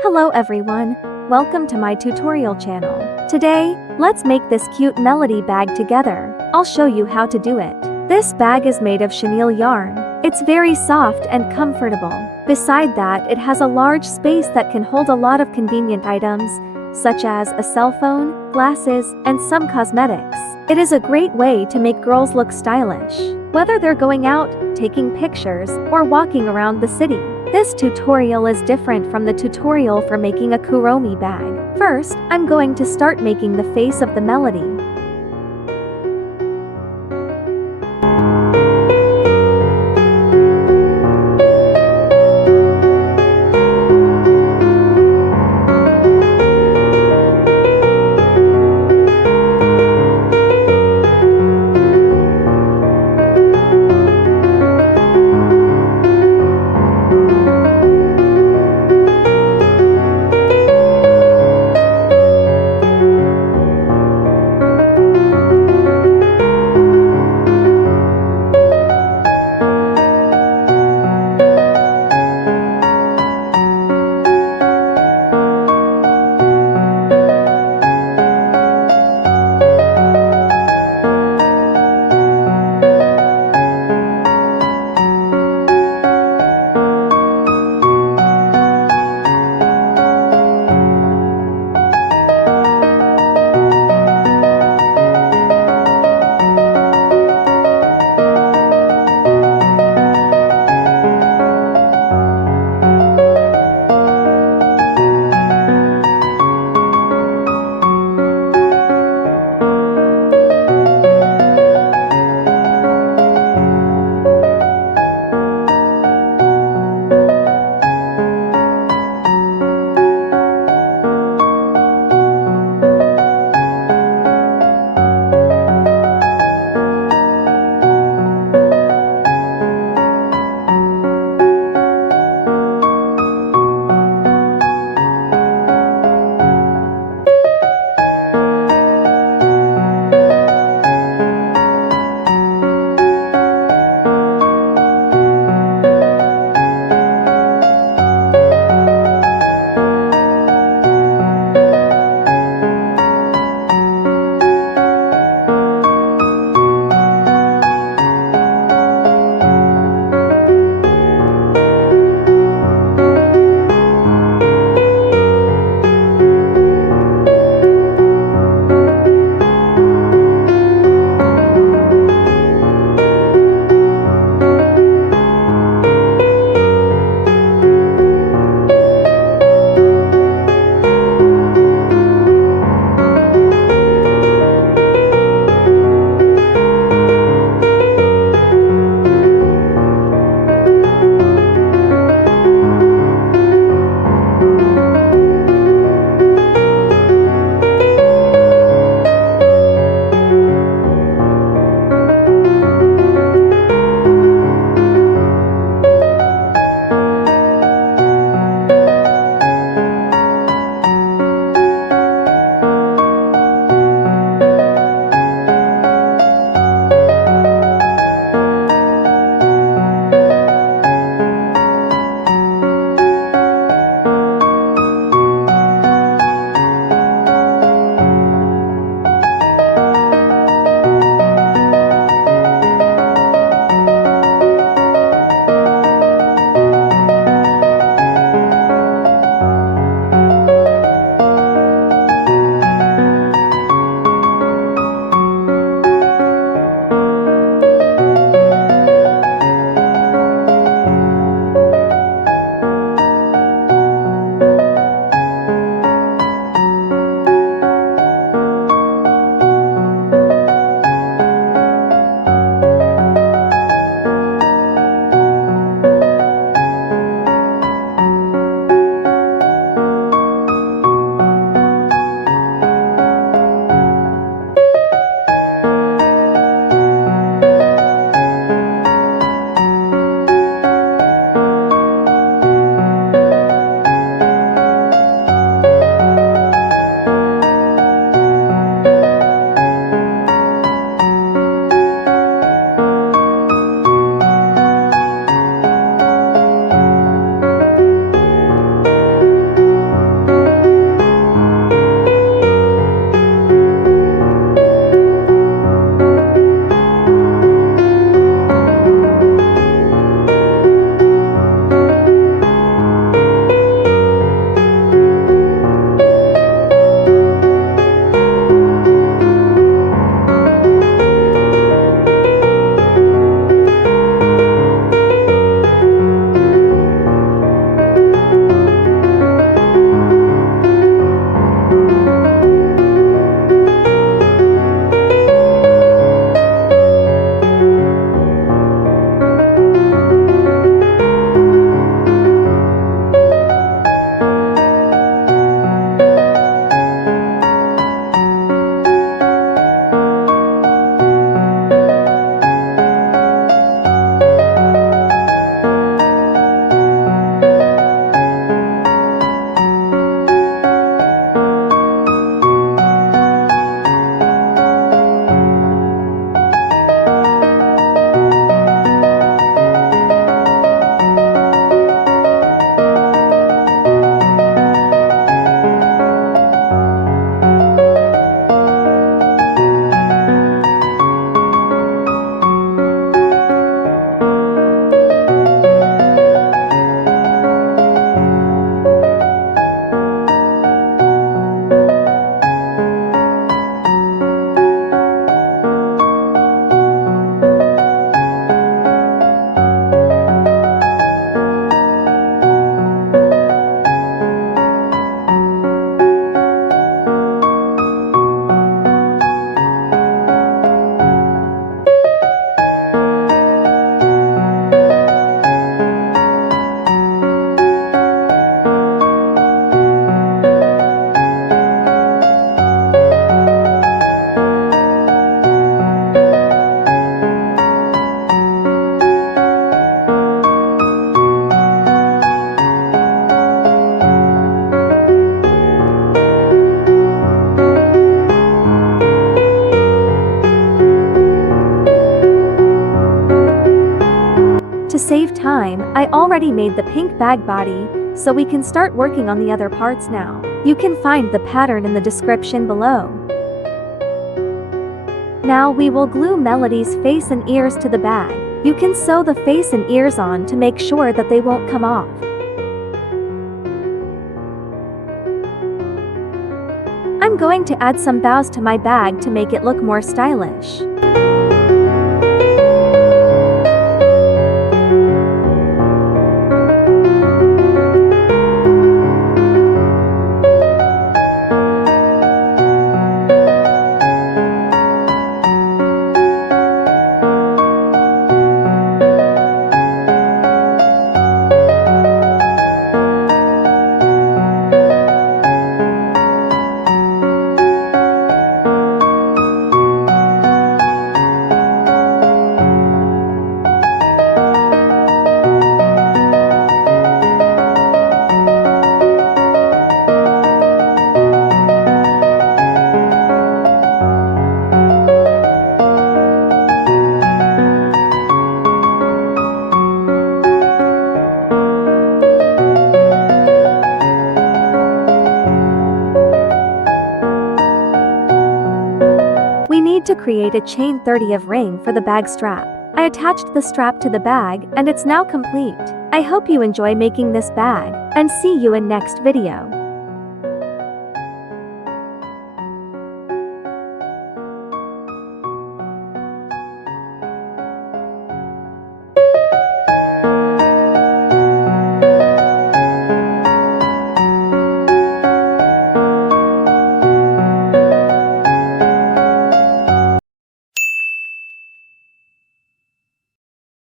Hello everyone, welcome to my tutorial channel. Today, let's make this cute melody bag together. I'll show you how to do it. This bag is made of chenille yarn. It's very soft and comfortable. Beside that, it has a large space that can hold a lot of convenient items, such as a cell phone, glasses, and some cosmetics. It is a great way to make girls look stylish, whether they're going out, taking pictures, or walking around the city. This tutorial is different from the tutorial for making a kuromi bag. First, I'm going to start making the face of the melody. time, I already made the pink bag body, so we can start working on the other parts now. You can find the pattern in the description below. Now we will glue Melody's face and ears to the bag. You can sew the face and ears on to make sure that they won't come off. I'm going to add some bows to my bag to make it look more stylish. We need to create a chain 30 of ring for the bag strap. I attached the strap to the bag and it's now complete. I hope you enjoy making this bag, and see you in next video.